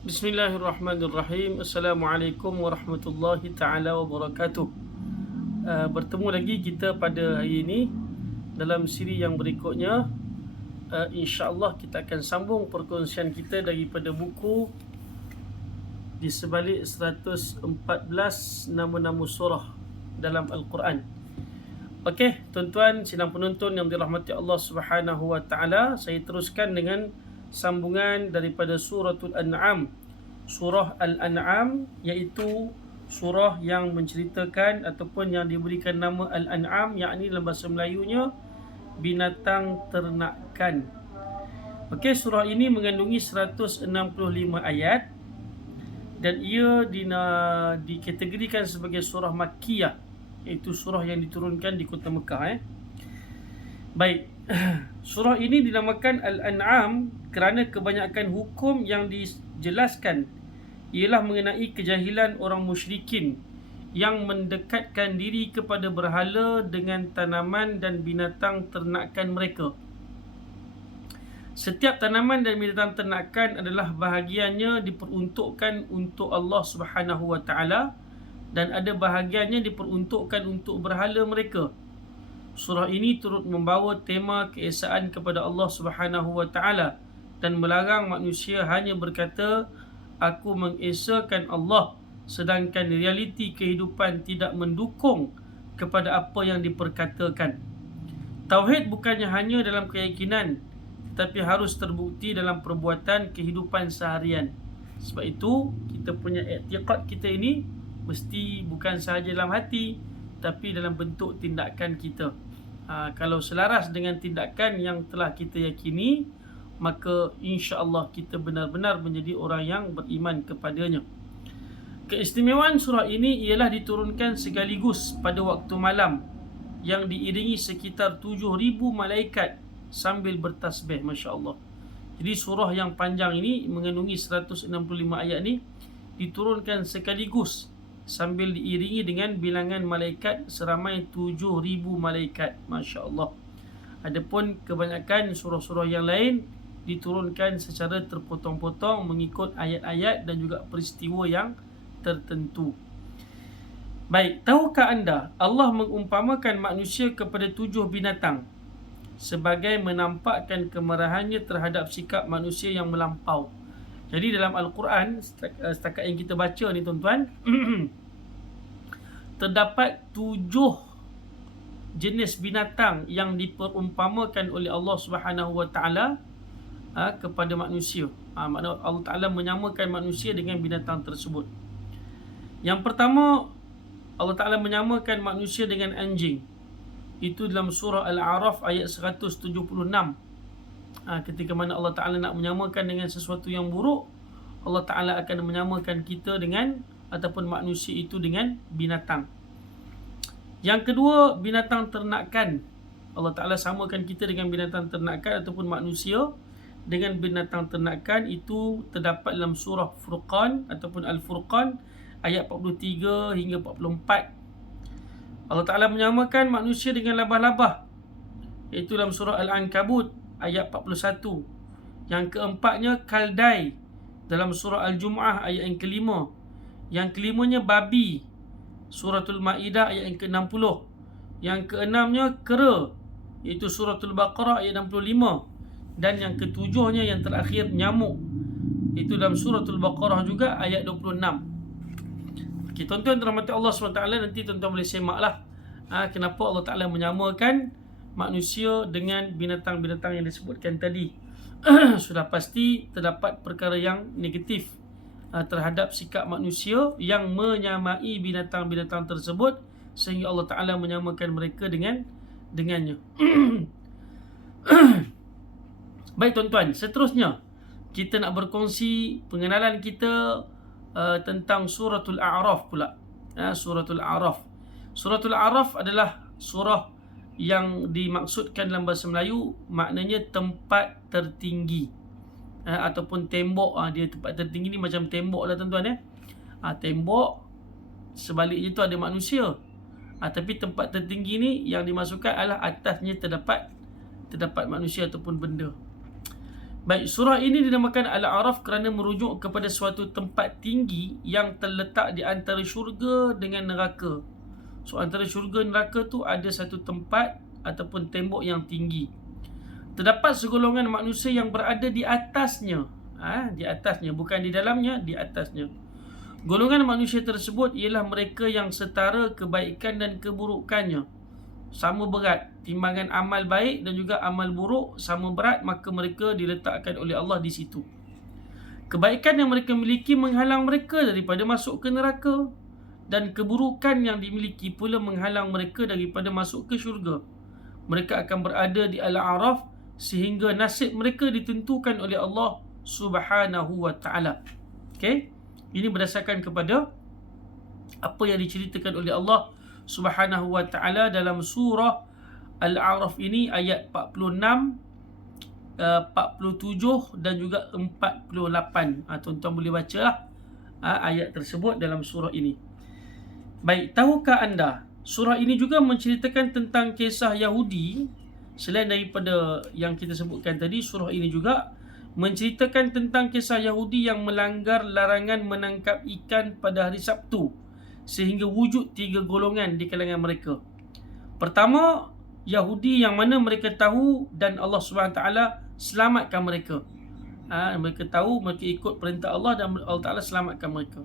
Bismillahirrahmanirrahim. Assalamualaikum warahmatullahi taala wabarakatuh. Bertemu lagi kita pada hari ini dalam siri yang berikutnya. InsyaAllah kita akan sambung perkongsian kita daripada buku di sebalik 114 nama-nama surah dalam Al-Quran. Okey, tuan-tuan sidang penonton yang dirahmati Allah Subhanahu wa taala, saya teruskan dengan sambungan daripada suratul An'am. Surah Al-An'am iaitu surah yang menceritakan ataupun yang diberikan nama Al-An'am, yakni dalam bahasa Melayunya binatang ternakan. Okey, surah ini mengandungi 165 ayat dan ia dikategorikan sebagai surah Makkiyah, iaitu surah yang diturunkan di kota Mekah. Baik, surah ini dinamakan Al-An'am kerana kebanyakan hukum yang dijelaskan ialah mengenai kejahilan orang musyrikin yang mendekatkan diri kepada berhala dengan tanaman dan binatang ternakan mereka. Setiap tanaman dan binatang ternakan adalah bahagiannya diperuntukkan untuk Allah Subhanahu wa taala dan ada bahagiannya diperuntukkan untuk berhala mereka. Surah ini turut membawa tema keesaan kepada Allah Subhanahu wa taala dan melarang manusia hanya berkata aku mengesakan Allah, sedangkan realiti kehidupan tidak mendukung kepada apa yang diperkatakan. Tauhid bukannya hanya dalam keyakinan, tetapi harus terbukti dalam perbuatan kehidupan seharian. Sebab itu kita punya i'tiqad kita ini mesti bukan sahaja dalam hati, tapi dalam bentuk tindakan kita. Kalau selaras dengan tindakan yang telah kita yakini, maka insya-Allah kita benar-benar menjadi orang yang beriman kepadanya. Keistimewaan surah ini ialah diturunkan sekaligus pada waktu malam yang diiringi sekitar 7,000 malaikat sambil bertasbih, masya-Allah. Jadi surah yang panjang ini mengandungi 165 ayat ni diturunkan sekaligus sambil diiringi dengan bilangan malaikat seramai 7,000 malaikat, masya-Allah. Adapun kebanyakan surah-surah yang lain diturunkan secara terpotong-potong mengikut ayat-ayat dan juga peristiwa yang tertentu. Baik, tahukah anda Allah mengumpamakan manusia kepada 7 binatang sebagai menampakkan kemarahannya terhadap sikap manusia yang melampau. Jadi dalam Al-Quran setakat yang kita baca ni tuan-tuan, terdapat 7 jenis binatang yang diperumpamakan oleh Allah Subhanahu wa taala kepada manusia. Maknanya Allah Taala menyamakan manusia dengan binatang tersebut. Yang pertama, Allah Taala menyamakan manusia dengan anjing. Itu dalam surah Al-A'raf ayat 176. Ketika mana Allah Taala nak menyamakan dengan sesuatu yang buruk, Allah Taala akan menyamakan kita dengan ataupun manusia itu dengan binatang. Yang kedua, binatang ternakan. Allah Taala samakan kita dengan binatang ternakan ataupun manusia dengan binatang ternakan. Itu terdapat dalam surah Furqan ataupun Al-Furqan ayat 43 hingga 44. Allah Taala menyamakan manusia dengan labah-labah, iaitu dalam surah Al-Ankabut ayat 41. Yang keempatnya kaldai dalam surah Al-Jum'ah ayat yang kelima. Yang kelimanya babi, suratul Maidah ayat yang ke-60. Yang keenamnya kera, iaitu suratul Baqarah ayat 65. Dan yang ketujuhnya yang terakhir nyamuk, itu dalam suratul Baqarah juga ayat 26. Okey, tuan-tuan dirahmati Allah SWT, nanti tuan-tuan boleh semaklah kenapa Allah Taala menyamakan manusia dengan binatang-binatang yang disebutkan tadi. Sudah pasti terdapat perkara yang negatif terhadap sikap manusia yang menyamai binatang-binatang tersebut sehingga Allah Taala menyamakan mereka dengannya. Baik tuan-tuan, seterusnya kita nak berkongsi pengenalan kita tentang suratul A'raf pula. Suratul A'raf. Suratul A'raf adalah surah yang dimaksudkan dalam bahasa Melayu maknanya tempat tertinggi ataupun tembok. Dia tempat tertinggi ni macam tembok lah tuan-tuan. Tembok sebaliknya tu ada manusia. Tapi tempat tertinggi ni yang dimasukkan adalah atasnya terdapat manusia ataupun benda. Baik, surah ini dinamakan Al-A'raf kerana merujuk kepada suatu tempat tinggi yang terletak di antara syurga dengan neraka. So antara syurga dan neraka tu ada satu tempat ataupun tembok yang tinggi. Terdapat segolongan manusia yang berada di atasnya. Di atasnya, bukan di dalamnya, di atasnya. Golongan manusia tersebut ialah mereka yang setara kebaikan dan keburukannya sama berat. Timbangan amal baik dan juga amal buruk sama berat, maka mereka diletakkan oleh Allah di situ. Kebaikan yang mereka miliki menghalang mereka daripada masuk ke neraka, dan keburukan yang dimiliki pula menghalang mereka daripada masuk ke syurga. Mereka akan berada di Al-A'raf sehingga nasib mereka ditentukan oleh Allah Subhanahu wa ta'ala. Okay? Ini berdasarkan kepada apa yang diceritakan oleh Allah Subhanahu wa ta'ala dalam surah Al-A'raf ini, ayat 46, 47 dan juga 48. Tuan-tuan boleh baca lah ayat tersebut dalam surah ini. Baik, tahukah anda, surah ini juga menceritakan tentang kisah Yahudi. Selain daripada yang kita sebutkan tadi, surah ini juga menceritakan tentang kisah Yahudi yang melanggar larangan menangkap ikan pada hari Sabtu, sehingga wujud 3 golongan di kalangan mereka. Pertama, Yahudi yang mana mereka tahu dan Allah SWT selamatkan mereka. Mereka tahu, mereka ikut perintah Allah dan Allah Ta'ala selamatkan mereka.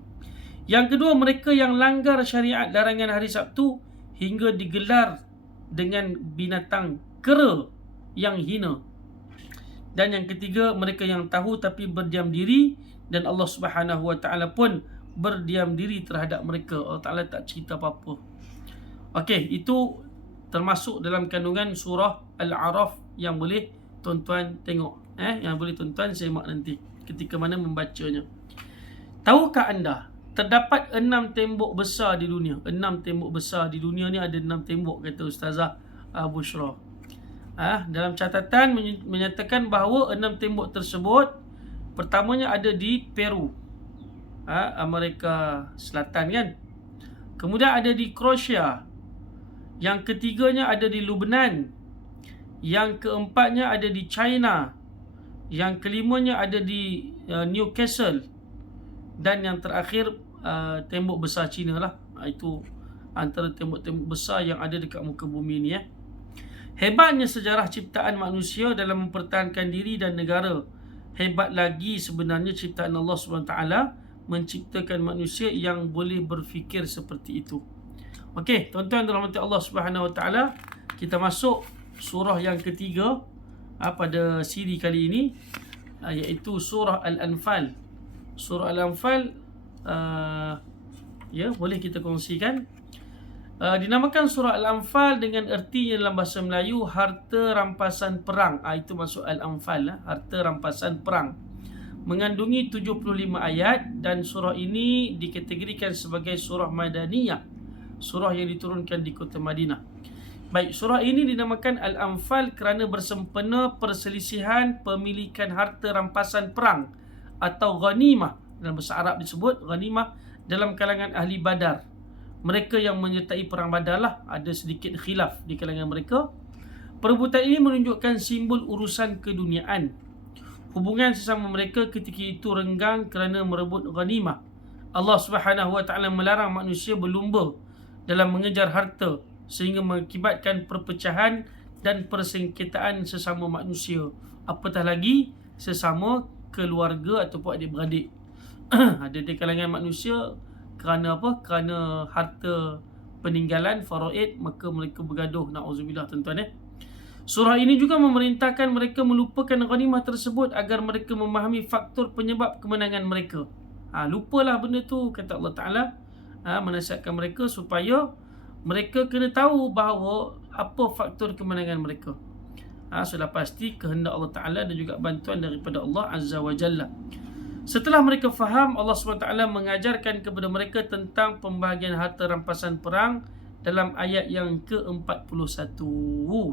Yang kedua, mereka yang langgar syariat larangan hari Sabtu hingga digelar dengan binatang kera yang hina. Dan yang ketiga, mereka yang tahu tapi berdiam diri dan Allah Subhanahu wa ta'ala pun berdiam diri terhadap mereka. Allah Ta'ala tak cerita apa-apa. Okey, itu termasuk dalam kandungan surah Al-A'raf yang boleh tuan-tuan tengok. Yang boleh tuan-tuan semak nanti ketika mana membacanya. Tahukah anda, terdapat 6 tembok besar di dunia. 6 tembok besar di dunia ni, ada 6 tembok, kata Ustazah Bushra. Dalam catatan menyatakan bahawa 6 tembok tersebut, pertamanya ada di Peru, Amerika Selatan kan. Kemudian ada di Croatia. Yang ketiganya ada di Lebanon. Yang keempatnya ada di China. Yang kelimanya ada di Newcastle. Dan yang terakhir tembok besar China lah. Itu antara tembok-tembok besar yang ada dekat muka bumi ni. Hebatnya sejarah ciptaan manusia dalam mempertahankan diri dan negara. Hebat lagi sebenarnya ciptaan Allah SWT menciptakan manusia yang boleh berfikir seperti itu. Okey, tuan-tuan dirahmati Allah SWT, kita masuk surah yang ketiga pada siri kali ini, iaitu surah Al-Anfal. Surah Al-Anfal boleh kita kongsikan. Dinamakan surah Al-Anfal dengan ertinya dalam bahasa Melayu harta rampasan perang. Itu maksud Al-Anfal, harta rampasan perang. Mengandungi 75 ayat dan surah ini dikategorikan sebagai surah Madaniyah, surah yang diturunkan di kota Madinah. Baik, surah ini dinamakan Al-Anfal kerana bersempena perselisihan pemilikan harta rampasan perang atau ghanimah. Dalam bahasa Arab disebut ghanimah dalam kalangan ahli Badar. Mereka yang menyertai perang Badar lah, ada sedikit khilaf di kalangan mereka. Perebutan ini menunjukkan simbol urusan keduniaan. Hubungan sesama mereka ketika itu renggang kerana merebut ghanimah. Allah Subhanahu wa ta'ala melarang manusia berlumba dalam mengejar harta sehingga mengakibatkan perpecahan dan persengketaan sesama manusia, apatah lagi sesama keluarga ataupun adik-beradik. Ada di kalangan manusia kerana apa? Kerana harta peninggalan faraid, maka mereka bergaduh. Na'udzubillah, tuan-tuan. Surah ini juga memerintahkan mereka melupakan ghanimah tersebut agar mereka memahami faktor penyebab kemenangan mereka. Lupalah benda tu, kata Allah Ta'ala. Menasihatkan mereka supaya mereka kena tahu bahawa apa faktor kemenangan mereka. Sudah pasti kehendak Allah Ta'ala dan juga bantuan daripada Allah Azza wa Jalla. Setelah mereka faham, Allah SWT mengajarkan kepada mereka tentang pembahagian harta rampasan perang dalam ayat yang ke-41.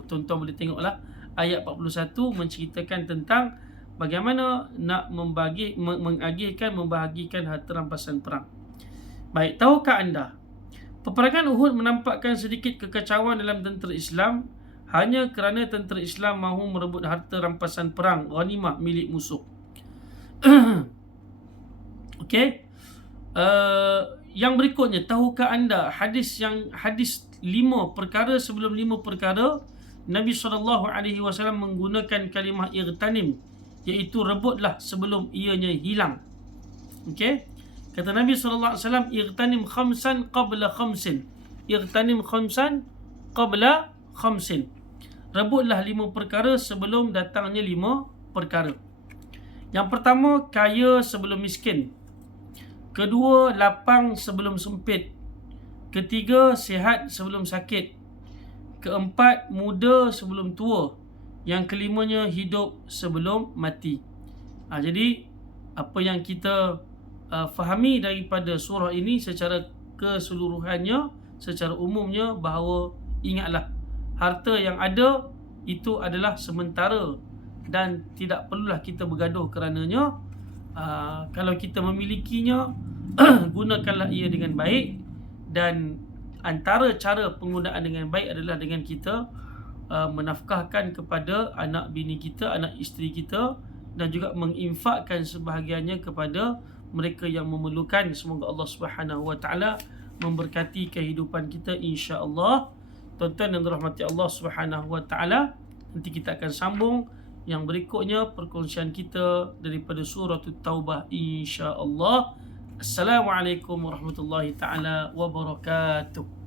Tuan-tuan boleh tengoklah, ayat 41 menceritakan tentang bagaimana nak membahagikan harta rampasan perang. Baik, tahukah anda, peperangan Uhud menampakkan sedikit kekacauan dalam tentera Islam. hanya kerana tentera Islam mahu merebut harta rampasan perang ghanimah milik musuh. Okey. Yang berikutnya, tahukah anda hadis 5 perkara sebelum 5 perkara Nabi SAW menggunakan kalimah irtanim, iaitu rebutlah sebelum ianya hilang. Okey. Kata Nabi SAW, irtanim khamsan qabla khamsin. Irtanim khamsan qabla khamsin. Rebutlah 5 perkara sebelum datangnya 5 perkara. Yang pertama, kaya sebelum miskin. Kedua, lapang sebelum sempit. Ketiga, sihat sebelum sakit. Keempat, muda sebelum tua. Yang kelimanya, hidup sebelum mati. Jadi apa yang kita fahami daripada surah ini secara keseluruhannya, secara umumnya, bahawa ingatlah, harta yang ada itu adalah sementara dan tidak perlulah kita bergaduh kerananya. Kalau kita memilikinya, gunakanlah ia dengan baik, dan antara cara penggunaan dengan baik adalah dengan kita menafkahkan kepada anak bini kita, anak isteri kita, dan juga menginfakkan sebahagiannya kepada mereka yang memerlukan. Semoga Allah Subhanahu Wa Taala memberkati kehidupan kita, insya-Allah. Tuan-tuan dan dirahmati Allah Subhanahu Wa Taala, nanti kita akan sambung yang berikutnya perkongsian kita daripada surah Taubah, insya-Allah. Assalamualaikum warahmatullahi taala wabarakatuh.